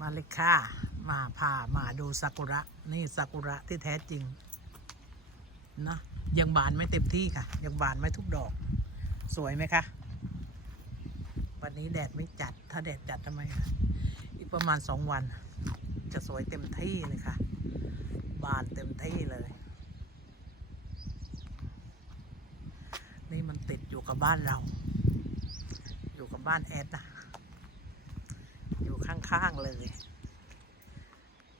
มาเลยค่ะ มาพามาดูซากุระ นี่ซากุระที่แท้จริงนะยังบานไม่เต็มที่ค่ะ ยังบานไม่ทุกดอก สวยไหมคะวันนี้แดดไม่จัด ถ้าแดดจัดทำไมคะอีกประมาณสองวัน จะสวยเต็มที่เลยค่ะ บานเต็มที่เลย นี่มันติดอยู่กับบ้านเรา อยู่กับบ้านแอดนะ ข้างๆเลย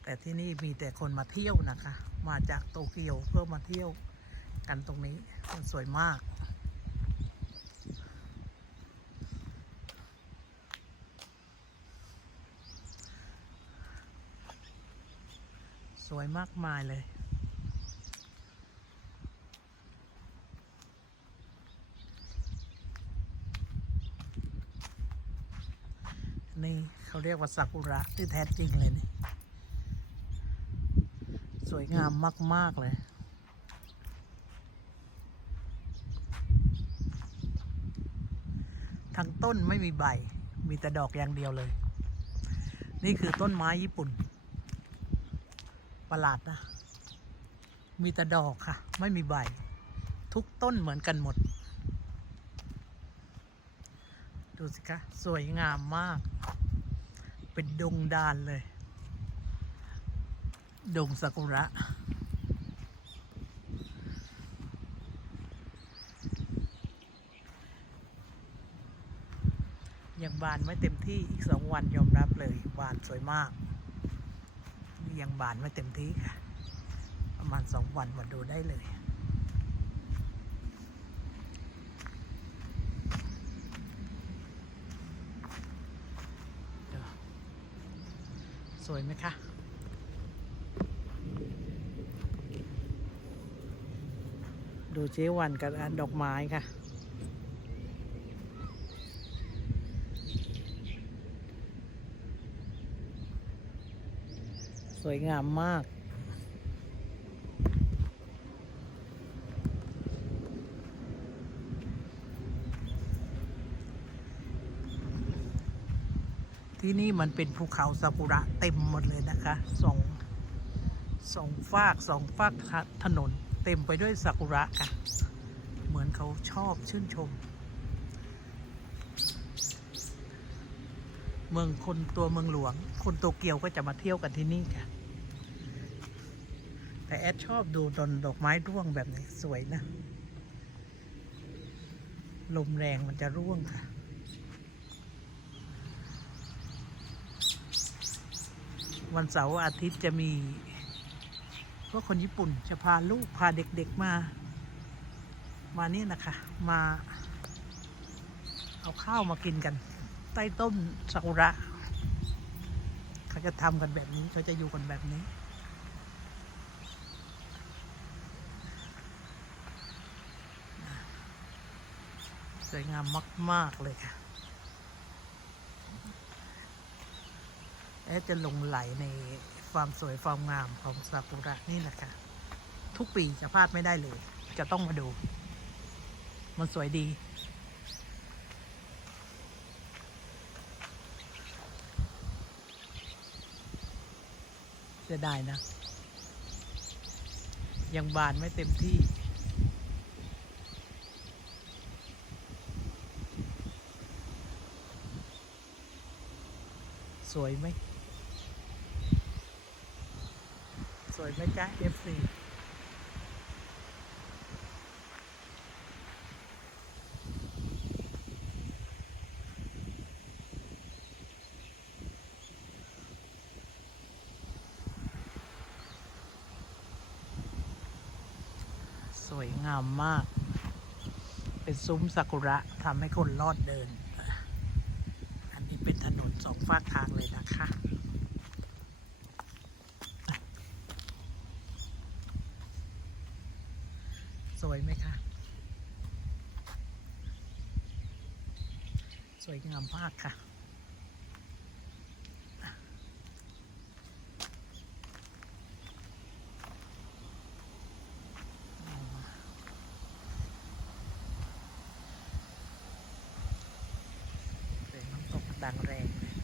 แต่ที่นี่มีแต่คนมาเที่ยวนะคะ มาจากโตเกียวเพื่อมาเที่ยวกันตรงนี้มันสวยมาก สวยมากมายเลย นี่ เขาเรียกว่าซากุระที่แท้จริงเลยนี่ สวยงามมาก ๆ เลย ทั้งต้นไม่มีใบ มีแต่ดอกอย่างเดียวเลย นี่คือต้นไม้ญี่ปุ่น ประหลาดนะ มีแต่ดอกค่ะ ไม่มีใบ ทุกต้นเหมือนกันหมดดูสิคะ สวยงามมาก เป็นดงดานเลย ดงซากุระ ยังบานไม่เต็มที่อีกสองวันยอมรับเลย บานสวยมาก ยังบานไม่เต็มที่ค่ะ ประมาณสองวันมาดูได้เลย วยไหมคะดูเจ๊วันกับดอกไม้ค่ะ สวยงามมาก ที่นี่มันเป็นภูเขาซากุระเต็มหมดเลยนะคะสองสองฟากสองฟากถนน เต็มไปด้วยซากุระค่ะ เหมือนเขาชอบชื่นชม เมืองคนตัวเมืองหลวง คนโตเกียวก็จะมาเที่ยวกันที่นี่ค่ะ แต่แอดชอบดูดนดอกไม้ร่วงแบบนี้สวยนะ ลมแรงมันจะร่วงค่ะ วันเสาร์อาทิตย์จะมีพวกคนญี่ปุ่นจะพาลูกพาเด็กๆมา มานี่นะคะมา เอาข้าวมากินกัน ใต้ต้นซากุระ เขาจะทำกันแบบนี้เขาจะอยู่กันแบบนี้สวยงามมาก ๆ เลยค่ะ แอดจะหลงไหลในความสวยความงามของซากุระนี่แหละค่ะ ทุกปีจะพลาดไม่ได้เลย จะต้องมาดู มันสวยดีเสียดายนะ ยังบานไม่เต็มที่สวยไหม ส วยไหมจ๊ะ FC สวยงามมาก เป็นซุ้มซากุระทำให้คนลอดเดิน อันนี้เป็นถนนสองฝากทางเลยนะคะ สวยไหมคะสวยงามมากค่ะเสียงน้ำตกดังแรงเลย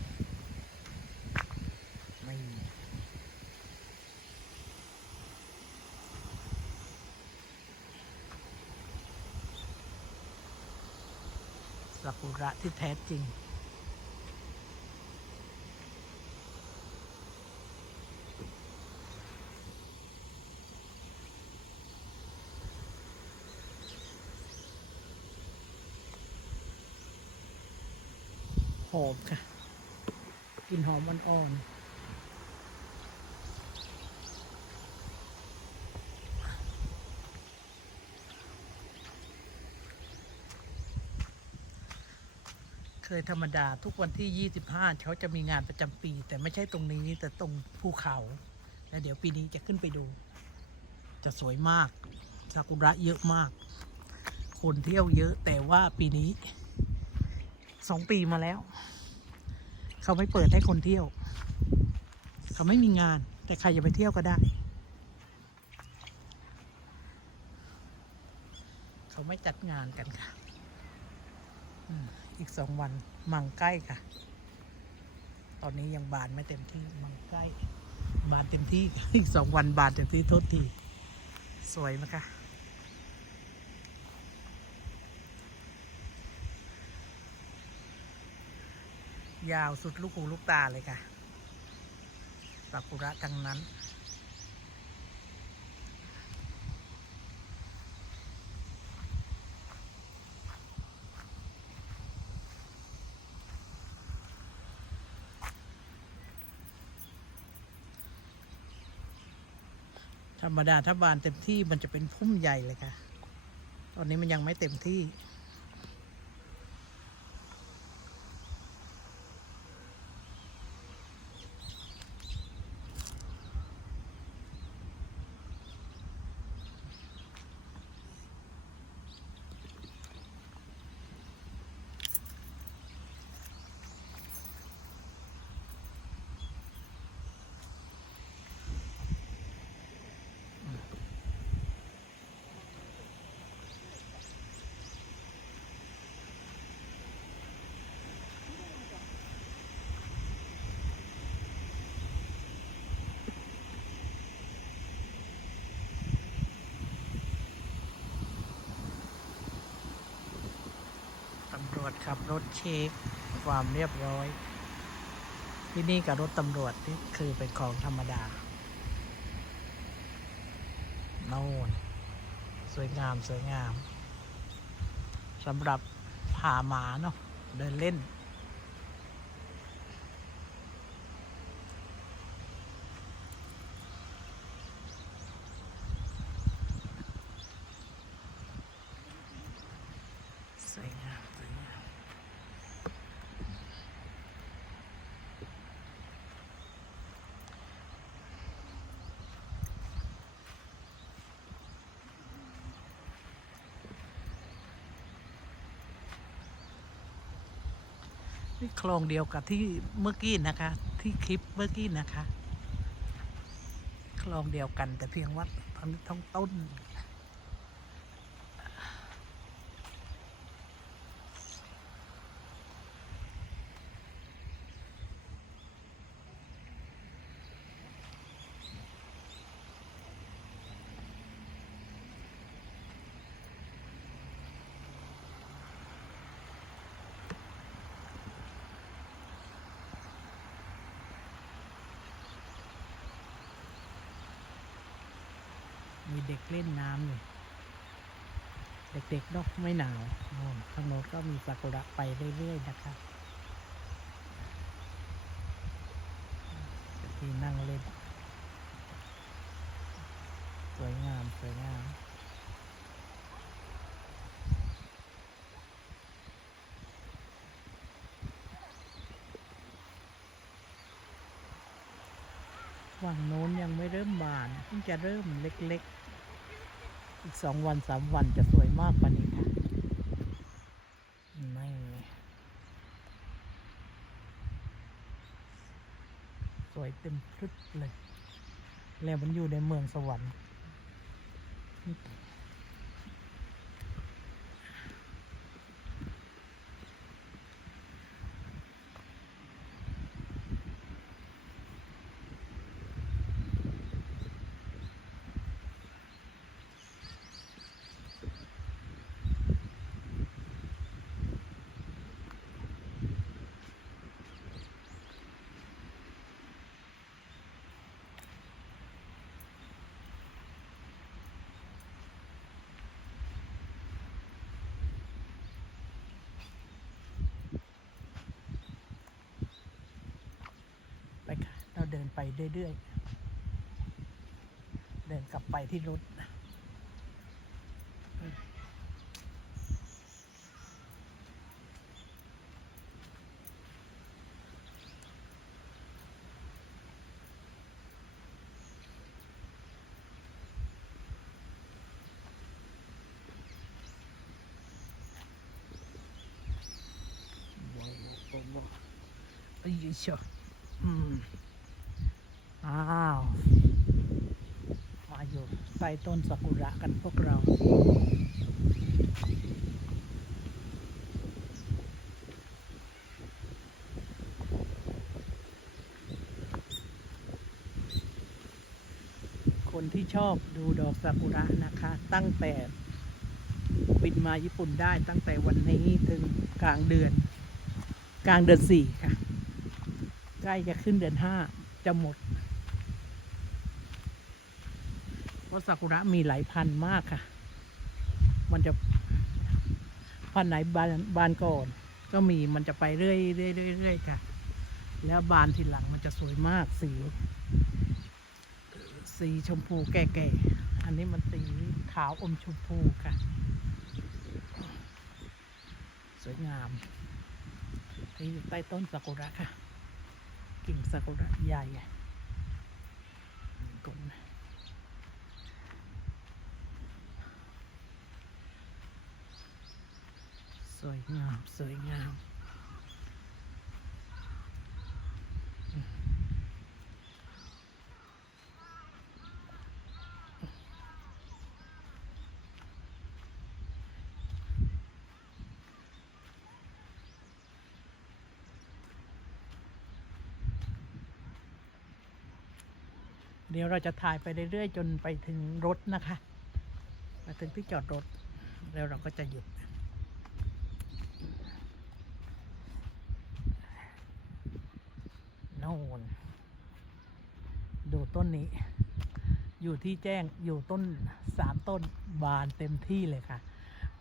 กุระที่แท้จริง หอมค่ะกลินหอมอ่อนๆ เคยธรรมดาทุกวันที่ 25 เขาจะมีงานประจำปี แต่ไม่ใช่ตรงนี้แต่ตรงภูเขาแล้วเดี๋ยวปีนี้จะขึ้นไปดู จะสวยมากซากุระเยอะมาก คนเที่ยวเยอะแต่ว่าปีนี้สองปีมาแล้ว เขาไม่เปิดให้คนเที่ยว เขาไม่มีงาน แต่ใครจะไปเที่ยวก็ได้ เขาไม่จัดงานกันค่ะ อืม อีกสองวันมังใกล้ค่ะ ตอนนี้ยังบานไม่เต็มที่มังใกล้ บานเต็มที่อีกสองวันบานเต็มที่โทษทีสวยไหมคะยาวสุดลูกหูลูกตาเลยค่ะซากุระทั้งนั้น ธรรมดาถ้าบานเต็มที่มันจะเป็นพุ่มใหญ่เลยค่ะ ตอนนี้มันยังไม่เต็มที่ ขับรถเช็คความเรียบร้อย ที่นี่กับรถตำรวจนี่คือเป็นของธรรมดาโน่นสวยงามสวยงามสำหรับพาหมาเนาะเดินเล่น สวยงามสวยงาม นี่คลองเดียวกับที่เมื่อกี้นะคะ ที่คลิปเมื่อกี้นะคะ คลองเดียวกันแต่เพียงว่าตอนนี้ต้องต้น มีเด็กเล่นน้ำอยู่เด็กๆนกไม่หนาวโน่นทางโน้นก็มีซากุระไปเรื่อยๆนะครับที่นั่งเล่น สวยงาม สวยงาม ฝั่งโน้นยังไม่เริ่มบานเพิ่งจะเริ่มเล็กๆ อีกสองวันสามวันจะสวยมากกว่านี้ค่ะไม่สวยเต็มพรึบเลย แล้วมันอยู่ในเมืองสวรรค์ ไปเรื่อยๆ เดินกลับไปที่รถว้าวว้าวมาวมาอยู่ใต้ต้นซากุระกันพวกเราคนที่ชอบดูดอกซากุระนะคะ ตั้งแต่บินมาญี่ปุ่นได้ตั้งแต่วันนี้ถึงกลางเดือน กลางเดือนสี่ค่ะ ใกล้จะขึ้นเดือนห้าจะหมด เพ ราะซากุระมีหลายพันมากค่ะ มันจะพันไหนบานบานก่อน ก็มีมันจะไปเรื่อยเรื่อยเรื่อยค่ะ แล้วบานทีหลังมันจะสวยมากสี สีชมพูแก่ๆ อันนี้มันสีขาวอมชมพูค่ะ สวยงามนี่อยู่ใต้ต้นซากุระค่ะ กิ่งซากุระใหญ่กลมส วยงาม สวยงามเดี๋ยวเราจะถ่ายไปเรื่อยๆ จนไปถึงรถนะคะ มาถึงที่จอดรถ แล้วเราก็จะหยุด น่นดูต้นนี้ อยู่ที่แจ้งอยู่ต้นสามต้นบานเต็มที่เลยค่ะ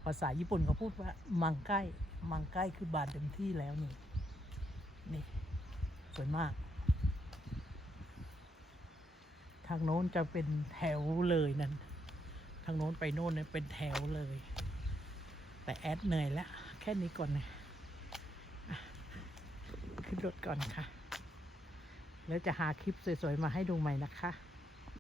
ภาษาญี่ปุ่นเขาพูดว่ามังใกล้มังใกล้คือบานเต็มที่แล้วนี่ นี่ สวยมาก ทางโน้นจะเป็นแถวเลยนั่น ทางโน้นไปโน้นเนี่ยเป็นแถวเลย แต่แอดเหนื่อยแล้ว แค่นี้ก่อนนะขึ้นรถก่อนค่ะ แล้วจะหาคลิปสวยๆมาให้ดูใหม่นะคะ